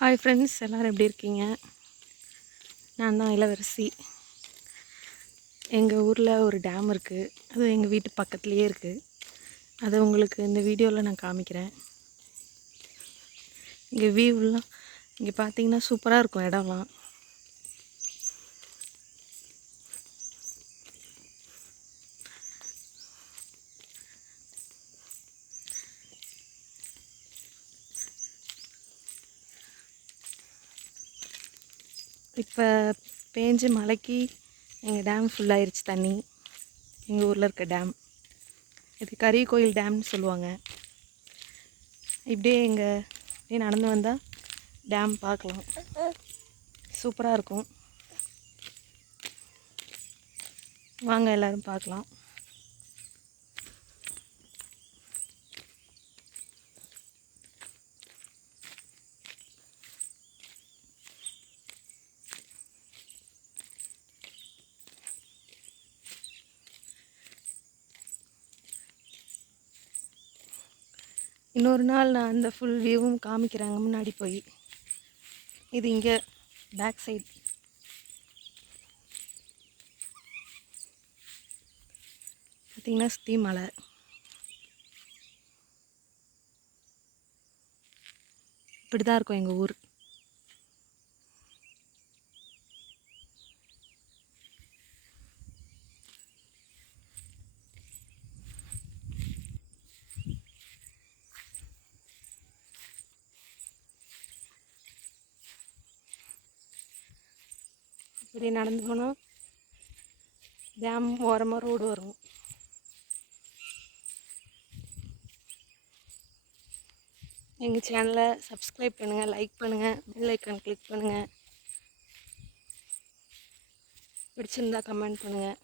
Hi friends எல்லோரும் எப்படி இருக்கீங்க? நான் தான் இளவரசி. எங்கள் ஊரில் ஒரு டேம் இருக்குது அது எங்கள் வீட்டு பக்கத்துலேயே இருக்குது அதை உங்களுக்கு இந்த வீடியோவில் நான் காமிக்கிறேன். இங்கே வியூலாம் இங்கே பார்த்தீங்கன்னா சூப்பராக இருக்கும் இடம்லாம். இப்போ பேஞ்சு மழைக்கு எங்கள் டேம் ஃபுல்லாகிருச்சு தண்ணி. எங்கள் ஊரில் இருக்க டேம். இது கரிய கோயில் டேம்னு சொல்லுவாங்க. இப்படியே எங்கள் இப்படியே நடந்து வந்தால் டேம் பார்க்கலாம். சூப்பராக இருக்கும். வாங்க எல்லோரும் பார்க்கலாம். இன்னொரு நாள் நான் அந்த ஃபுல் வியூவும் காமிக்கிறாங்க முன்னாடி போய். இது இங்கே பேக் சைட் பார்த்திங்கன்னா சுற்றி மலை. இப்படி தான் இருக்கும் எங்கள் ஊர். இப்படி நடந்து போனால் டேம் ஓரமாக ரோடு வரும். எங்கள் சேனலை சப்ஸ்கிரைப் பண்ணுங்கள் லைக் பண்ணுங்கள் பெல் ஐக்கான் கிளிக் பண்ணுங்கள் பிடிச்சிருந்தா கமெண்ட் பண்ணுங்கள்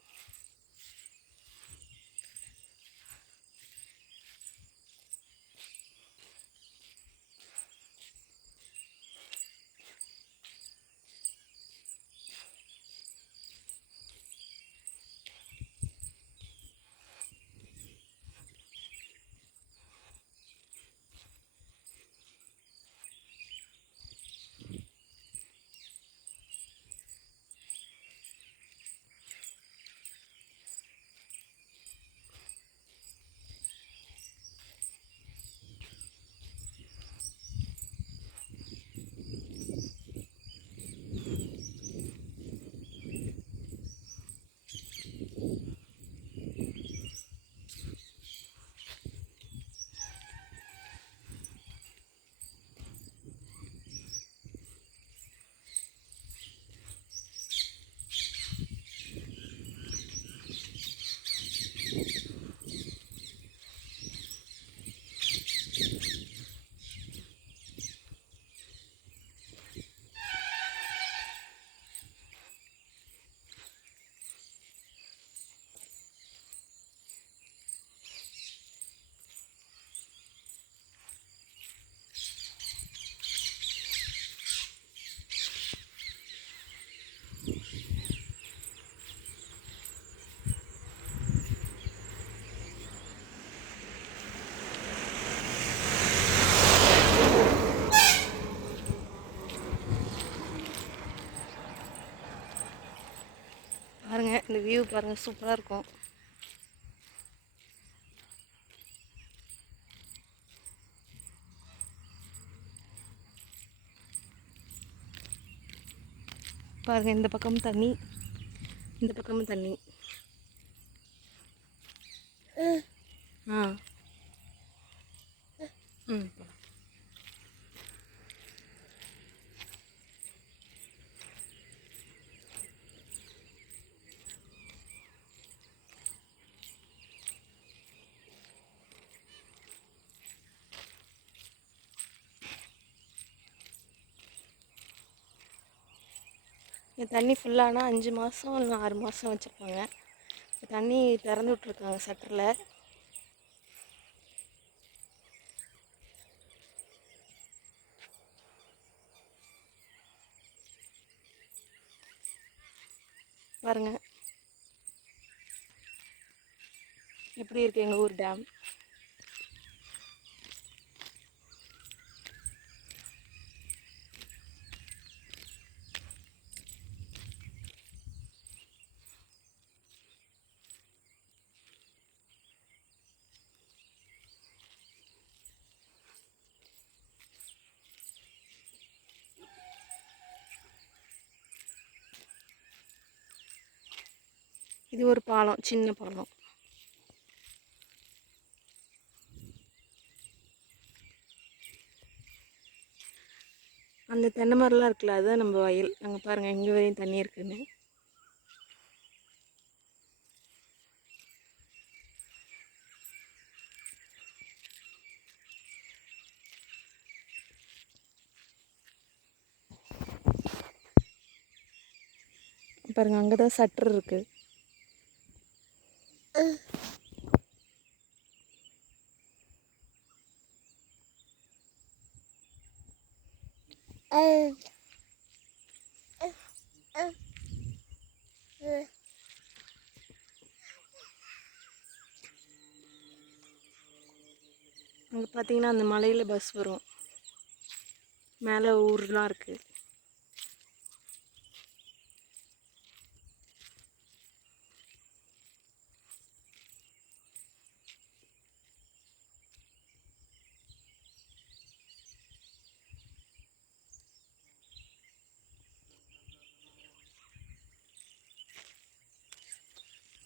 வியூ பாருங்கள் சூப்பராக இருக்கும். பாருங்கள் இந்த பக்கமும் தண்ணி. இந்த பக்கமும் தண்ணி. ஆ. தண்ணி ஃபுல்லானால் அஞ்சு மாதம் இல்லை ஆறு மாதம் வச்சுருப்பாங்க. தண்ணி திறந்து விட்ருக்காங்க சட்டரில். பாருங்க. எப்படி இருக்குது எங்கள் ஊர் டேம் இது ஒரு பாலம் சின்ன பாலம். அந்த தென்னை மரம்லாம் இருக்குல்ல அதுதான் நம்ம வயல். அங்கே பாருங்கள் எங்கே வரையும் தண்ணி இருக்குன்னு. பாருங்க அங்கே தான் சட்டர் இருக்கு. அங்கே பார்த்தீங்கன்னா அந்த மலையில் பஸ் வரும். மேலே ஊர்லாம் இருக்குது